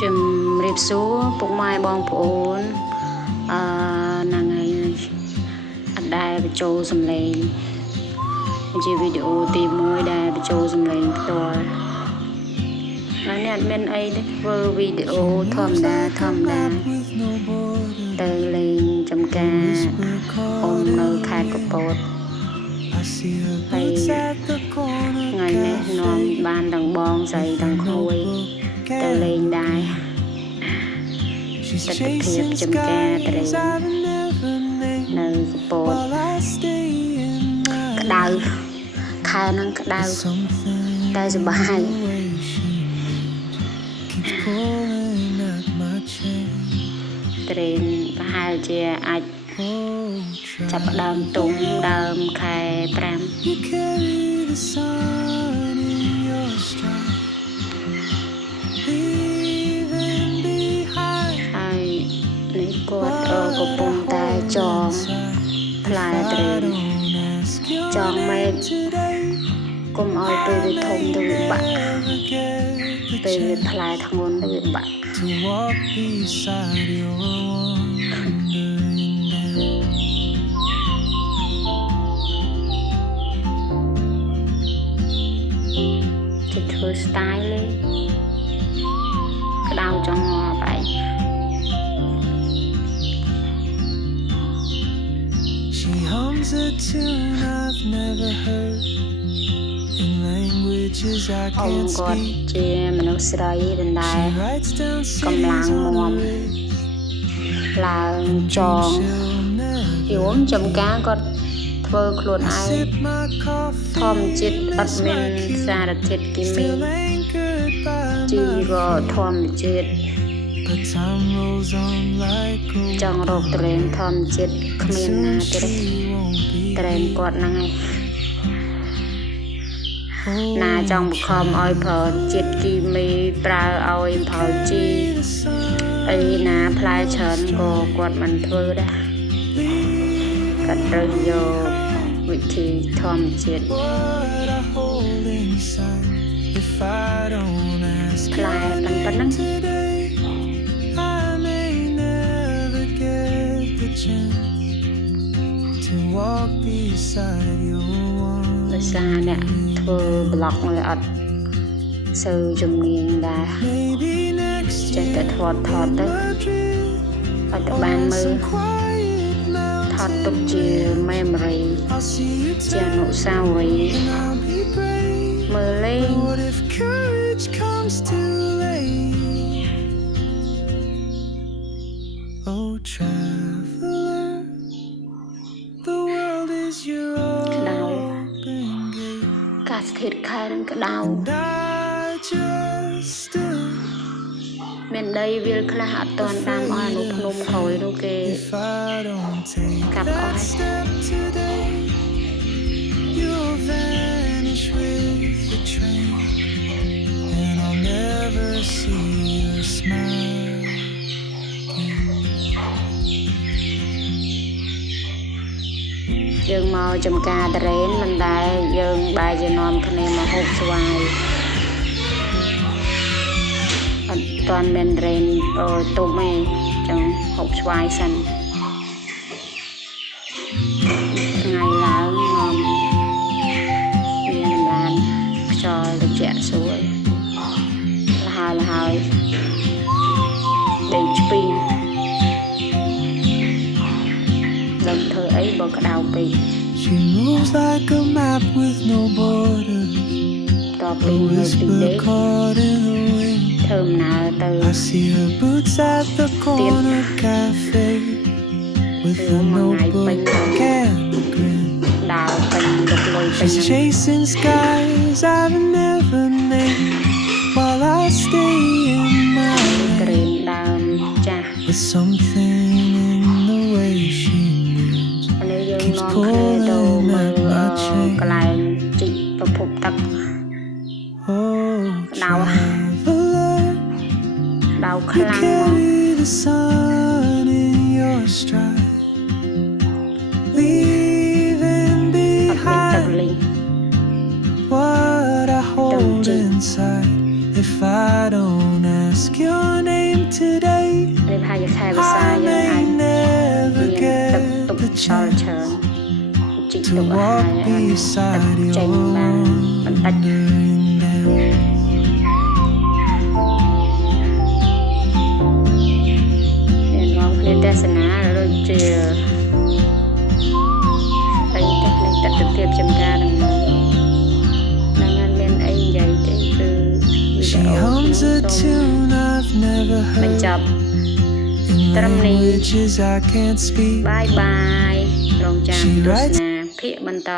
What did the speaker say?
ជំរាបសួរពុកម៉ែបងប្អូនហ្នឹងហើយអត់ដែលបញ្ចូលសំឡេងជាវីដេអូទី1ដែលបញ្ចូលសំឡេងផ្ទាល់ហើយនេះអត់មានអីទេធ្វើវីដេអូធម្មតាទៅលេងចំការអមនៅខេត្តកំពតហើយថ្ងៃនេះនាំបានទាំងបងស្រីទាំងក្មួយទៅលេងដែរទស្សនវិជ្ជាចំការត្រេងនៅកំពតក្តៅខែហ្នឹងក្តៅតែសប្បាយត្រេងប្រហែលជាអាចចាប់ដើមទុំដើមខែ5ហើយនេះគាត់កំពុងតែចងផ្លែត្រេងចងមេឃកុំឲ្យពេលវាធំទៅវាបាក់ពេលវាផ្លែធ្ងន់ទៅវាបាក់គេធ្វើ style លេក្តៅចង់ងាប់ឯងShe hums a tune I've never heard in languages I can't speak. ជាមនុស្សស្រីដែលកម្លាំងមាំឡើងចងយំចំការគាត់ធ្វើខ្លួនឯងធម្មជាតិអត់មានសារធាតុគីមីជីវធម្មជាតិចង់រកត្រេនធម្មជាតិគ្មានណាទេត្រេនគាត់ហ្នឹងឯងណាចង់បង្ខំឲ្យប្រើជាតិគីមីប្រើឲ្យប្រើជីអីណាផ្លែច្រើនក៏គាត់មិនធ្វើដែរគាត់ត្រូវយកវិធីធម្មជាតិផ្លែប៉ុណ្ណឹងដោយសារអ្នកធ្វើប្លុកនៅអត់សូវជំនាញដែរចេះតែថតទៅឲ្យតែបានមើលថតទុកជា memory ជាអនុស្សាវរីយ៍មើលលេងOh traveler, the world is your open gate. កាសធាតុខែនឹងក្តៅមានដីវាលខ្លះអត់ទាន់ដាំអស់នៅភ្នំក្រួយនោះគេកាប់អស់យើងមកចំការត្រេនមិនដែលយើងបែរជានាំគ្នាមកហូបស្វាយអត់ទាន់មានត្រេនទុំទេចឹងហូបស្វាយសិនថ្ងៃឡើងនាំមានបានខ្យល់ត្រជាក់ស្រួលលហើយដេកស្ពីងដឹងធ្វើអីបើក្តៅពេក She moves like a map with no borders. តពីនៅពីដេកធ្វើដំណើរទៅ I see her boots at the corner cafe with a notebook and a grin. ដើរពេញរកលុយពេញ She's chasing skies I've never named while I stay in my ត្រេនដើមចាស់ with something in the way she moves នេះយើងនាំគ្នាទៅមើលកន្លែងជីកប្រភពទឹក Oh ក្តៅខ្លាំង carry the sun in your stride leaving behind what I hold inside if I don't ask ask your name today. នេះប្រហែលជាខែវស្សាយើងអាចមានទឹកទុកដល់ច្រើនជីកទុកឲ្យទឹកចេញបានបន្តិចមានងំគ្នាទេសនាដូចជាអីទៅលេខទឹកទៅទៀតចម្ការនឹងមានអីនិយាយទេគឺវីដេអូបញ្ចប់ត្រឹមនេះបាយបាយរងចាំទស្សនាភាគបន្ត